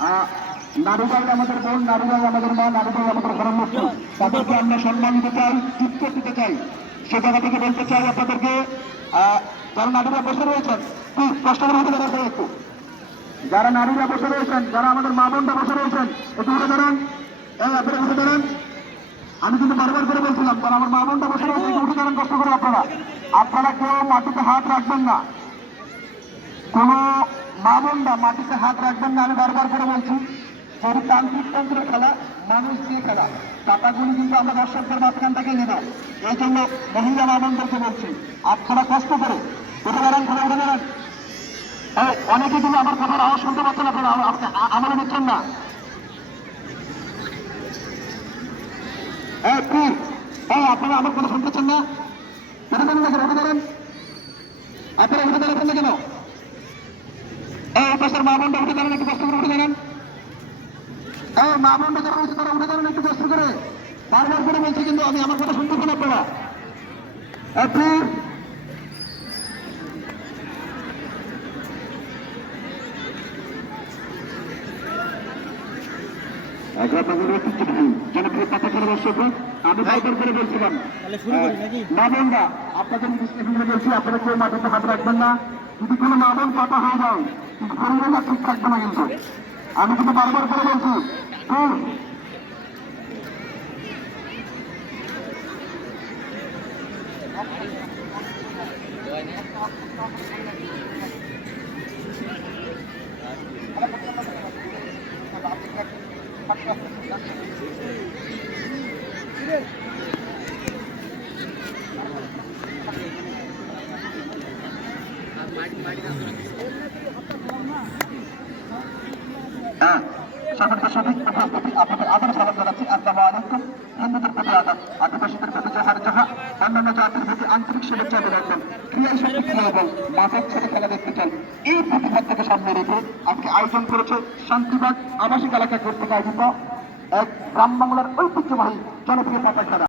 নারীরাই আমাদের বোন, নারীরাই আমাদের মা, নারীরাই আমাদের ধর্মস্থল। তাদেরকে আমরা সম্মান দিতে চাই, উত্তর দিতে চাই। সে জায়গা থেকে বলতে চাই আপনাদেরকে, যারা নারীরা বসে রয়েছেন, প্লিজ কষ্ট করে উঠে দাঁড়াতে একটু। যারা নারীরা বসে রয়েছেন, যারা আমাদের মা বোনরা বসে রয়েছেন, একটু উঠে দাঁড়ান। আপনারা উঠে দাঁড়ান। আমি কিন্তু বারবার করে বলছিলাম, যারা আমার মা বোনটা বসে রয়েছে, একটু উঠে দাঁড়ান কষ্ট করে। আপনারা কেউ মাটিতে হাত রাখবেন না, কোন মা বোনরা মাটিতে হাত রাখবেন না। আমি বারবার করে বলছি, যদি তান্ত্রিক তন্ত্রের খেলা, মানুষ দিয়ে খেলা, টাকাগুলি কিন্তু আমরা দর্শকদের মাঝখান থেকে নেব। এই জন্য মহিলা মা বোনদেরকে বলছি, আপনারা কষ্ট করে উঠে দাঁড়ান, ঘরে উঠে দাঁড়ান। অনেকে কিন্তু আমার কথার আওয়াজ শুনতে পাচ্ছেন, আপনারা আমলে নিচ্ছেন না। আপনারা আমার কথা শুনতেছেন না? উঠে দাঁড়ান না কেন? উঠে দাঁড়ান। আপনারা উঠে দাঁড়াচ্ছেন না কেন? পাশের মা বোনটা উঠে দাঁড়ান, একটু কষ্ট করে উঠে দাঁড়ান। মা বোনটা যারা রয়েছে তারা উঠে দাঁড়ান একটু কষ্ট করে। বারবার করে বলছি, কিন্তু আমি আমার কথা শুনতেছেন আপনারা? প্লিজ। জনপ্রিয় পাঠাচার দর্শক, আমি বারবার করে বলছিলাম, মা বোনরা আপনাদের বলছি, আপনারা কেউ মাটিতে হাত রাখবেন না। যদি কোনো মা বোন পাতা হয়ে যায়, পরিমাণটা ঠিক থাকবে না। কিন্তু আমি কিন্তু বারবার করে বলছি, আপনাদের আদর সালাম জানাচ্ছি। আসসালামু আলাইকুম। হিন্দুদের প্রতি আদাব, আদিবাসীদের প্রতি জাহার জাহা, অন্যান্য জাতির প্রতি আন্তরিক শুভেচ্ছা অভিনন্দন। ক্রিয়ায় শক্তি ক্রিয়া এবং মাঠের ছেলে খেলা দেখতে চাই, এই প্রতিবাদটাকে সামনে রেখে আজকে আয়োজন করেছে শান্তিবাগ আবাসিক এলাকা কর্তৃক আয়োজিত এক গ্রাম বাংলার ঐতিহ্যবাহী জনপ্রিয় পাতা খেলা।